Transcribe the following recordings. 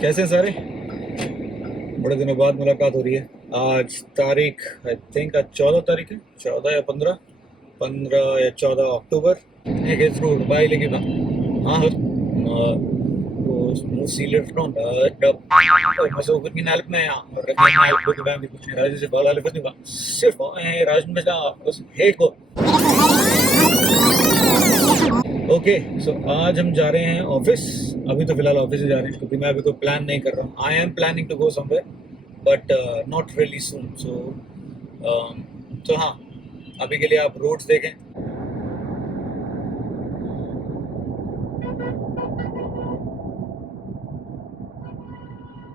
कैसे हैं सारे? बड़े दिनों बाद मुलाकात हो रही है। आज तारीख आई थिंक आज 14 तारीख है, 14 या 15 या 14 अक्टूबर. Jag tror möjligen han siler från masugod min alp na ragyan alp ko ba kuch राज से बाल alp नहीं बा सिर्फ राज में का बस है को. ओके सो आज हम जा रहे हैं ऑफिस. अभी तो फिलहाल ऑफिस ही जा रहे हैं क्योंकि मैं अभी कोई प्लान नहीं कर रहा हूँ. I am planning to go somewhere but not really soon. So हाँ, अभी के लिए आप रोड्स देखें.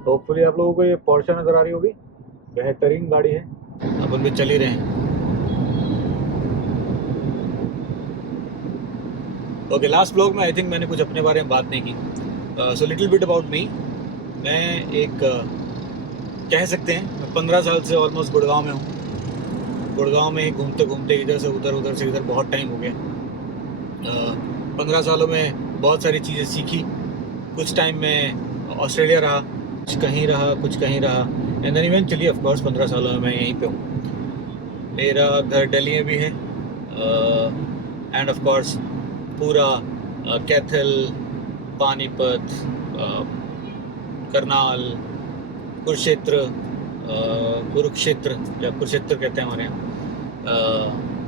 होपफुली आप लोगों को ये पोर्शे नजर आ रही होगी. बेहतरीन गाड़ी है. अब उनमें चल ही रहे हैं. ओके, लास्ट ब्लॉग में आई थिंक मैंने कुछ अपने बारे में बात नहीं की. So little bit about me. मैं एक कह सकते हैं मैं 15 साल से ऑलमोस्ट गुड़गांव में हूँ. गुड़गांव में घूमते घूमते इधर से उधर, उधर से इधर बहुत टाइम हो गया. 15 सालों में बहुत सारी चीज़ें सीखी. कुछ टाइम में ऑस्ट्रेलिया रहा, कुछ कहीं रहा, कुछ कहीं रहा. And then eventually of course 15 सालों में मैं यहीं पे हूँ. मेरा घर दिल्ली में भी है. एंड ऑफ कोर्स पूरा कैथल, पानीपत, करनाल, कुरुक्षेत्र, कुरुक्षेत्र या कुरुक्षेत्र कहते हैं हमारे यहाँ,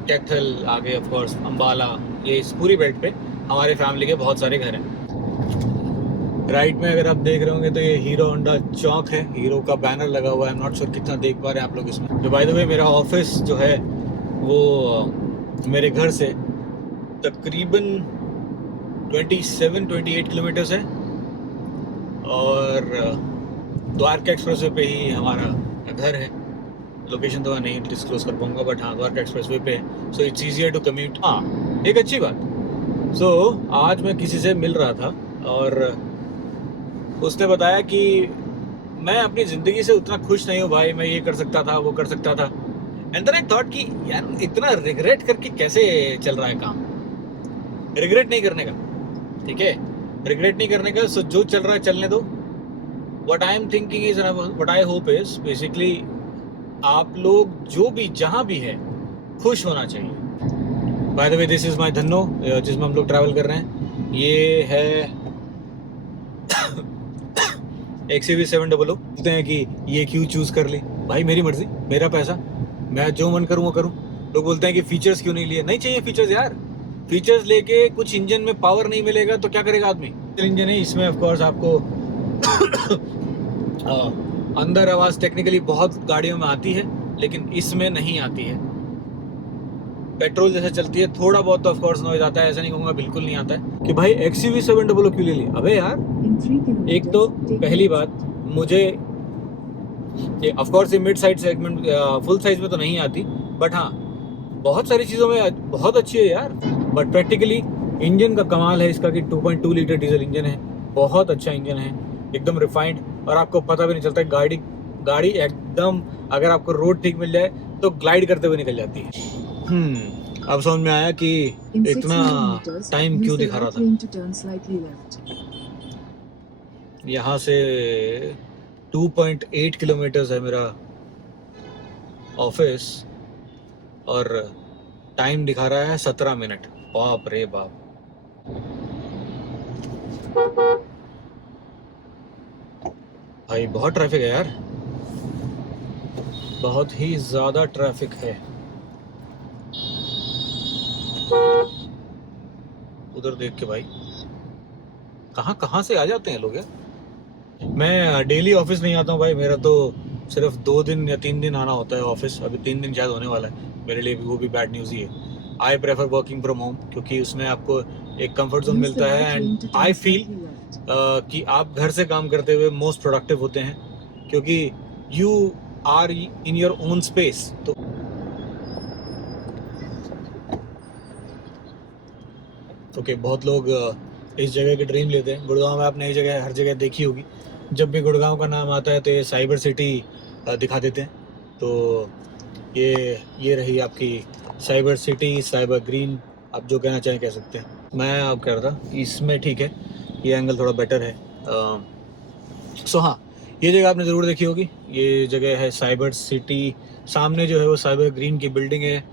कैथल, आगे ऑफ कोर्स अम्बाला, ये इस पूरी बेल्ट पे हमारे फैमिली के बहुत सारे घर हैं. राइट में अगर आप देख रहे होंगे तो ये हीरो होंडा चौक है. हीरो का बैनर लगा हुआ है. आई एम नॉट श्योर कितना देख पा रहे हैं आप लोग इसमें. जो बाय द वे मेरा ऑफिस जो है वो मेरे घर से तकरीबन 27-28 किलोमीटर्स है. और द्वारका एक्सप्रेसवे पे ही हमारा घर है. लोकेशन तो मैं नहीं डिस्क्लोज कर पाऊंगा बट हाँ, द्वारका एक्सप्रेसवे पे है. So it's easier to commute. हाँ, एक अच्छी बात. सो आज मैं किसी से मिल रहा था और उसने बताया कि मैं अपनी ज़िंदगी से उतना खुश नहीं हूँ भाई. मैं ये कर सकता था, वो कर सकता था. एंड देन आई थॉट कि यार इतना रिग्रेट करके कैसे चल रहा है काम. रिग्रेट नहीं करने का, ठीक है, रिग्रेट नहीं करने का. सो जो चल रहा है चलने दो. What I am thinking is, what I hope is basically आप लोग जो भी जहाँ भी है खुश होना चाहिए. By the way this is my Dhanno जिसमें हम लोग ट्रैवल कर रहे हैं. ये है XUV700. बोलते हैं कि ये क्यों चूज़ कर ली. भाई मेरी मर्जी, मेरा पैसा, मैं जो मन करूँ वो करूँ. लोग बोलते हैं कि फीचर्स क्यों नहीं लिए. नहीं चाहिए फीचर्स यार. फीचर्स लेके कुछ इंजन में पावर नहीं मिलेगा तो क्या करेगा आदमी. इंजन है इसमें ऑफ कोर्स आपको अंदर आवाज़ टेक्निकली बहुत गाड़ियों में आती है लेकिन इसमें नहीं आती है. पेट्रोल जैसे चलती है थोड़ा बहुत तो ऑफ कोर्स नॉइज आता है. ऐसा नहीं कहूँगा बिल्कुल नहीं आता है. कि भाई XUV700 क्यों ले ली. अबे यार, एक तो पहली बात मुझे ये ऑफ कोर्स ये mid side segment full size में तो नहीं आती बट हाँ बहुत सारी चीज़ों में बहुत अच्छी है यार. बट प्रैक्टिकली इंजन का कमाल है इसका कि 2.2 लीटर डीजल इंजन है. बहुत अच्छा इंजन है, एकदम रिफाइंड. और आपको पता भी नहीं चलता है. गाड़ी एकदम, अगर आपको रोड ठीक मिल जाए तो ग्लाइड करते हुए निकल जाती है. अब समझ में आया कि इतना टाइम क्यों दिखा रहा था. यहाँ से 2.8 किलोमीटर्स है मेरा ऑफिस और टाइम दिखा रहा है 17 मिनट. बाप रे बाप. भाई बहुत ट्रैफिक है यार, बहुत ही ज़्यादा ट्रैफिक है. उधर देख के भाई कहाँ से आ जाते हैं लोग यार. मैं डेली ऑफिस नहीं आता हूँ भाई. मेरा तो सिर्फ 2 दिन या 3 दिन आना होता है ऑफिस. अभी 3 दिन शायद होने वाला है मेरे लिए. वो भी बैड न्यूज़ ही है. I prefer working from home क्योंकि उसमें आपको एक कंफर्ट जोन मिलता है. एंड आई फील कि आप घर से काम करते हुए मोस्ट प्रोडक्टिव होते हैं क्योंकि you are in your own space. तो ओके, बहुत लोग इस जगह के ड्रीम लेते हैं. गुड़गांव में आपने ये जगह हर जगह देखी होगी. जब भी गुड़गांव का नाम आता है तो ये साइबर सिटी दिखा देते हैं. तो ये रही आपकी साइबर सिटी, साइबर ग्रीन, आप जो कहना चाहें कह सकते हैं. मैं अब कह रहा था इसमें ठीक है, ये एंगल थोड़ा बेटर है. सो हाँ, ये जगह आपने ज़रूर देखी होगी। ये जगह है साइबर सिटी। सामने जो है वो साइबर ग्रीन की बिल्डिंग है।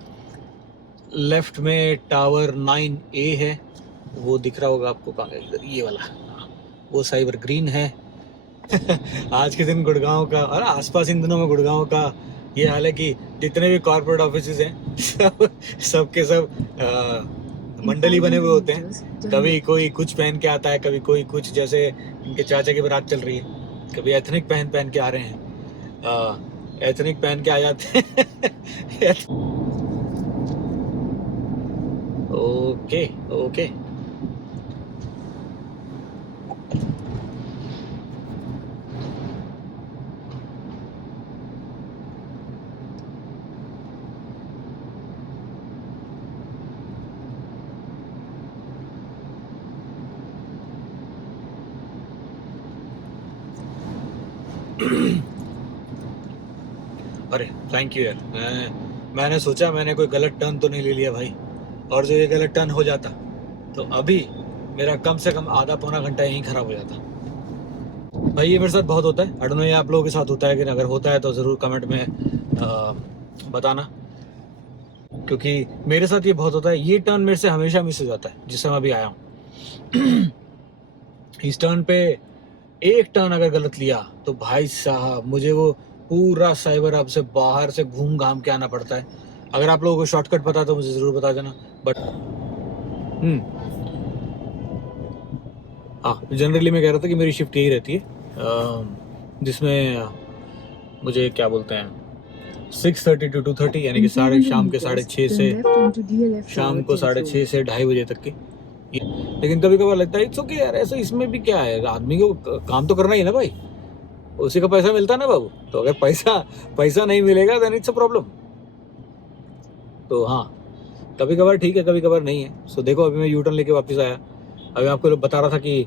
लेफ्ट में टावर 9A है, वो दिख रहा होगा आपको। कहाँ है इधर, ये वाला, हाँ, वो साइबर ग्रीन है। आज के दिन गुड़गांव का और आसपास इन दिनों में गुड़गांव का ये हाल है कि जितने भी कॉर्पोरेट ऑफिसेज हैं सबके सब मंडली बने हुए होते हैं। कभी कोई कुछ पहन के आता है, कभी कोई कुछ, जैसे इनके चाचा की बारात चल रही है, कभी एथनिक पहन के आ रहे हैं, एथनिक पहन के आ जाते हैं। Okay okay. अरे थैंक यू यार, मैंने सोचा मैंने कोई गलत टर्न तो नहीं ले लिया भाई, और जो ये गलत टर्न हो जाता तो अभी मेरा कम से कम आधा पौना घंटा यहीं खराब हो जाता। भाई ये मेरे साथ बहुत होता है। आई डोंट नो ये आप लोगों के साथ होता है कि अगर होता है तो ज़रूर कमेंट में बताना, क्योंकि मेरे साथ ये बहुत होता है। ये टर्न मेरे से हमेशा मिस हो जाता है जिससे मैं अभी आया हूँ। इस टर्न पे एक टर्न अगर गलत लिया तो भाई साहब मुझे वो पूरा साइबर हब से बाहर से घूम घाम के आना पड़ता है। अगर आप लोगों को शॉर्टकट पता है तो मुझे ज़रूर बता देना। बट हाँ, जनरली मैं कह रहा था कि मेरी शिफ्ट यही रहती है, जिसमें मुझे क्या बोलते हैं 6:30 to 2:30, यानी कि शाम के 6:30 से शाम को 6:30 से 2:30 बजे तक की। लेकिन कभी कभार लगता है इट्स ओके यार, ऐसा इसमें भी क्या है, आदमी को काम तो करना ही है ना भाई, उसी का पैसा मिलता है ना बाबू। तो अगर पैसा नहीं मिलेगा देन इट्स अ प्रॉब्लम। तो हाँ, कभी कभार ठीक है, कभी कभार नहीं है। सो देखो अभी मैं यू टर्न लेके वापस आया। अभी आपको बता रहा था कि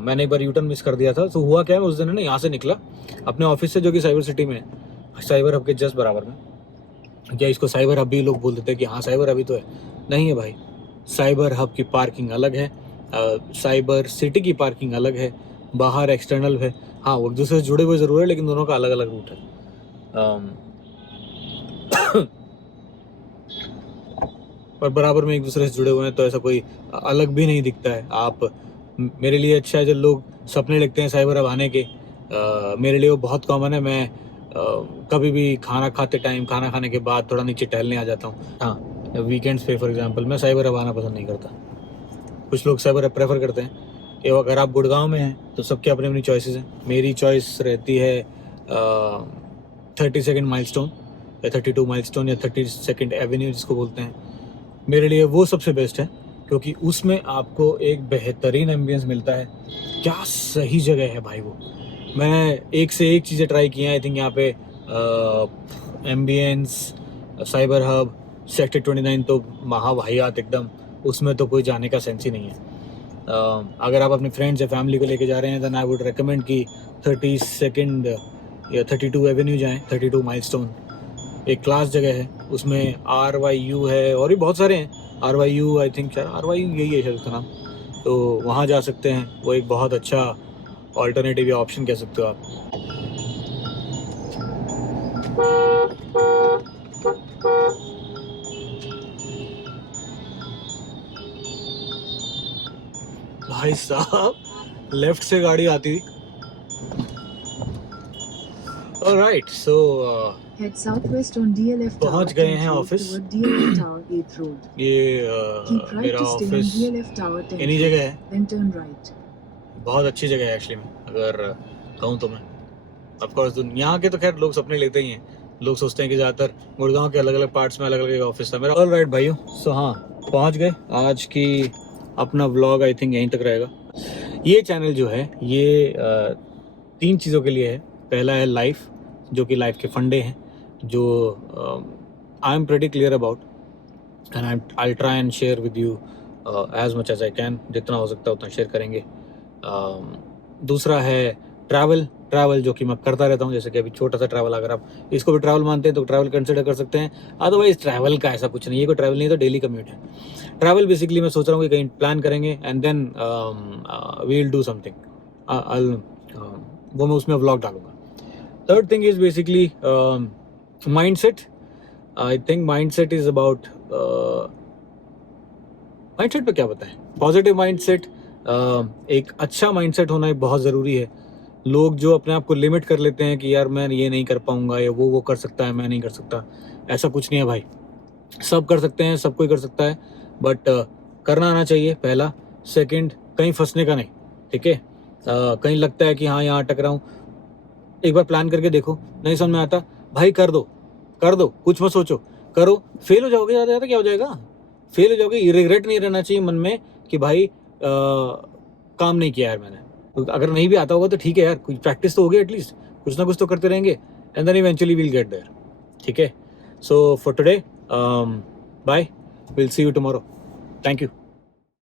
मैंने एक बार यू टर्न मिस कर दिया था। तो हुआ क्या है, उस दिन है ना, यहाँ से निकला अपने ऑफिस से, जो कि साइबर सिटी में है, साइबर हब के जस्ट बराबर में। क्या इसको साइबर हब भी लोग बोल देते हैं कि हाँ साइबर हब ही तो है। नहीं है भाई, साइबर हब की पार्किंग अलग है, साइबर सिटी की पार्किंग अलग है, बाहर एक्सटर्नल है। हाँ, वो एक दूसरे से जुड़े हुए ज़रूर है, लेकिन दोनों का अलग अलग रूट है। पर बराबर में एक दूसरे से जुड़े हुए हैं, तो ऐसा कोई अलग भी नहीं दिखता है। आप मेरे लिए अच्छा है जब लोग सपने लिखते हैं साइबर हब आने के, मेरे लिए वो बहुत कॉमन है। मैं कभी भी खाना खाने के बाद थोड़ा नीचे टहलने आ जाता हूँ। हाँ, वीकेंड्स पे फॉर एग्जांपल मैं साइबर हब आना पसंद नहीं करता। कुछ लोग साइबर हब प्रेफर करते हैं। ये अगर आप गुड़गांव में हैं तो सबकी अपनी अपनी चॉइसेस हैं। मेरी चॉइस रहती है 32nd माइलस्टोन या 32 माइलस्टोन या 32nd एवेन्यू जिसको बोलते हैं। मेरे लिए वो सबसे बेस्ट है, क्योंकि उसमें आपको एक बेहतरीन एम्बियंस मिलता है। क्या सही जगह है भाई वो। मैं एक से एक चीज़ें ट्राई की हैं। आई थिंक यहाँ पे एम्बियंस, साइबर हब, सेक्टर 29 तो महावाहियात एकदम, उसमें तो कोई जाने का सेंस ही नहीं है। अगर आप अपने फ्रेंड्स या फैमिली को लेके जा रहे हैं देन आई वुड रिकमेंड कि 32nd या 32 एवेन्यू जाएं। 32 माइलस्टोन एक क्लास जगह है, उसमें RYU है और भी बहुत सारे हैं। RYU आई थिंक शायद RYU यही है शायद उसका नाम। तो वहाँ जा सकते हैं, वो एक बहुत अच्छा ऑल्टरनेटिव या ऑप्शन कह सकते हो आप। भाई साहब लेफ्ट से गाड़ी आती। Alright, so Head southwest on DLF Tower. पहुंच गए हैं office. DLF Tower 8th Road. ये Keep right मेरा to stay on office DLF Tower 10th इन्हीं Road. जगह है। Then turn right. बहुत अच्छी जगह है एक्चुअली में, अगर कहूँ तो मैं। ऑफ कोर्स यहाँ के तो खैर लोग सपने लेते ही हैं। लोग सोचते हैं कि ज़्यादातर गुड़गांव के अलग अलग पार्ट्स में अलग अलग ऑफिस था मेरा। ऑल राइट भाइयों, सो हाँ पहुँच गए। आज की अपना व्लॉग आई थिंक यहीं तक रहेगा। ये चैनल जो है ये 3 चीज़ों के लिए है। पहला है लाइफ, जो कि लाइफ के फंडे हैं, जो I am pretty clear about, and I try and share with you as much as I can. जितना हो सकता है उतना शेयर करेंगे। दूसरा है ट्रैवल जो कि मैं करता रहता हूँ। जैसे कि अभी छोटा सा ट्रैवल, अगर आप इसको भी ट्रैवल मानते हैं तो ट्रैवल कंसिडर कर सकते हैं। अदरवाइज ट्रैवल का ऐसा कुछ नहीं है, कोई ट्रैवल नहीं है तो डेली कम्यूट है। ट्रैवल बेसिकली मैं सोच रहा हूँ कि कहीं प्लान करेंगे and then we will do something. वो मैं उसमें व्लॉग डालूंगा. Third thing is basically mindset. I think mindset is about mindset पे क्या बताएं. पॉजिटिव माइंडसेट, एक अच्छा माइंडसेट होना बहुत ज़रूरी है. लोग जो अपने आप को लिमिट कर लेते हैं कि यार मैं ये नहीं कर पाऊंगा या वो कर सकता है, मैं नहीं कर सकता, ऐसा कुछ नहीं है भाई. सब कर सकते हैं, सब कोई कर सकता है, बट करना आना चाहिए पहला. सेकंड, कहीं फंसने का नहीं. ठीक है, कहीं लगता है कि हाँ यहाँ अटक रहा हूँ, एक बार प्लान करके देखो. नहीं समझ में आता भाई, कर दो, कुछ मत सोचो, करो. फेल हो जाओगे, ज़्यादा ज़्यादा क्या हो जाएगा, फेल हो जाओगे. रिग्रेट नहीं रहना चाहिए मन में कि भाई काम नहीं किया यार मैंने. अगर नहीं भी आता होगा तो ठीक है यार, कुछ प्रैक्टिस तो होगी एटलीस्ट, कुछ ना कुछ तो करते रहेंगे, and then eventually will get there. ठीक है, so for today bye, will see you tomorrow. Thank you.